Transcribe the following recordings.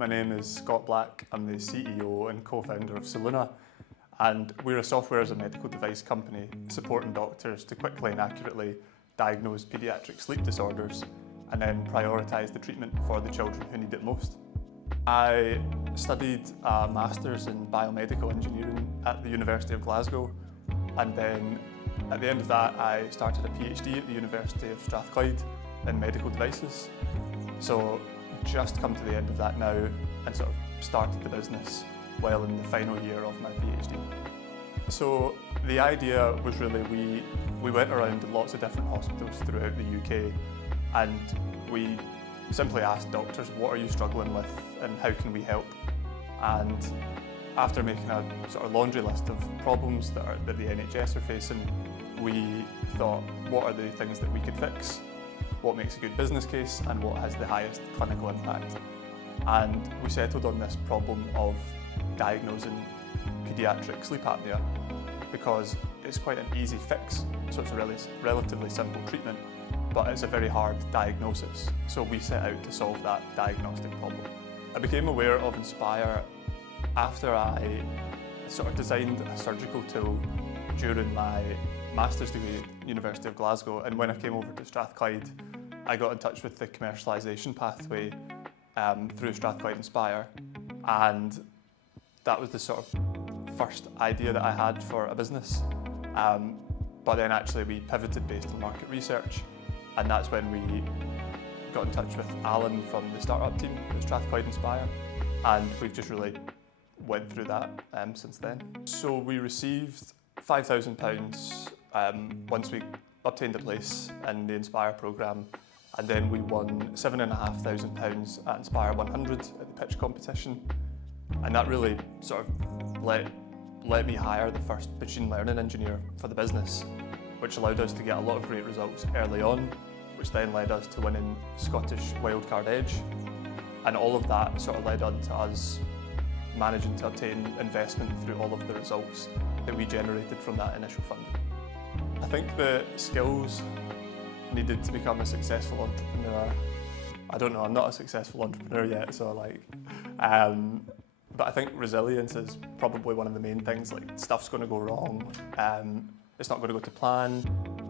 My name is Scott Black. I'm the CEO and co-founder of Seluna, and we're a software as a medical device company supporting doctors to quickly and accurately diagnose paediatric sleep disorders and then prioritise the treatment for the children who need it most. I studied a Masters in Biomedical Engineering at the University of Glasgow, and then at the end of that I started a PhD at the University of Strathclyde in medical devices. So just come to the end of that now and sort of started the business well in the final year of my PhD. So the idea was really we went around lots of different hospitals throughout the UK and we simply asked doctors, what are you struggling with and how can we help? And after making a sort of laundry list of problems that the NHS are facing, we thought, what are the things that we could fix? What makes a good business case and what has the highest clinical impact? And we settled on this problem of diagnosing paediatric sleep apnea because it's quite an easy fix, so it's a relatively simple treatment, but it's a very hard diagnosis. So we set out to solve that diagnostic problem. I became aware of Inspire after I sort of designed a surgical tool during my master's degree at the University of Glasgow, and when I came over to Strathclyde, I got in touch with the commercialisation pathway through Strathclyde Inspire, and that was the sort of first idea that I had for a business. But then actually we pivoted based on market research, and that's when we got in touch with Alan from the startup team at Strathclyde Inspire, and we've just really went through that since then. So we received £5,000 once we obtained a place in the Inspire programme, and then we won £7,500 at Inspire 100 at the pitch competition, and that really sort of let me hire the first machine learning engineer for the business, which allowed us to get a lot of great results early on, which then led us to winning Scottish Wildcard Edge, and all of that sort of led on to us managing to obtain investment through all of the results that we generated from that initial funding. I think the skills needed to become a successful entrepreneur, I don't know, I'm not a successful entrepreneur yet, so but I think resilience is probably one of the main things. Like, stuff's going to go wrong, it's not going to go to plan,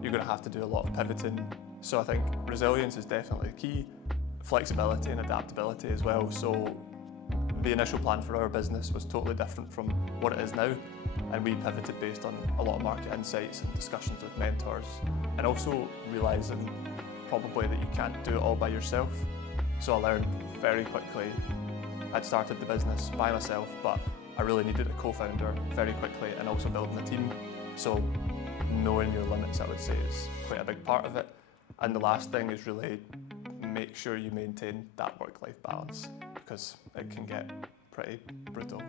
you're going to have to do a lot of pivoting. So I think resilience is definitely key, flexibility and adaptability as well. So the initial plan for our business was totally different from what it is now, and we pivoted based on a lot of market insights and discussions with mentors, and also realising probably that you can't do it all by yourself. So I learned very quickly. I'd started the business by myself, but I really needed a co-founder very quickly, and also building a team. So knowing your limits, I would say, is quite a big part of it. And the last thing is really make sure you maintain that work-life balance, because it can get pretty brutal.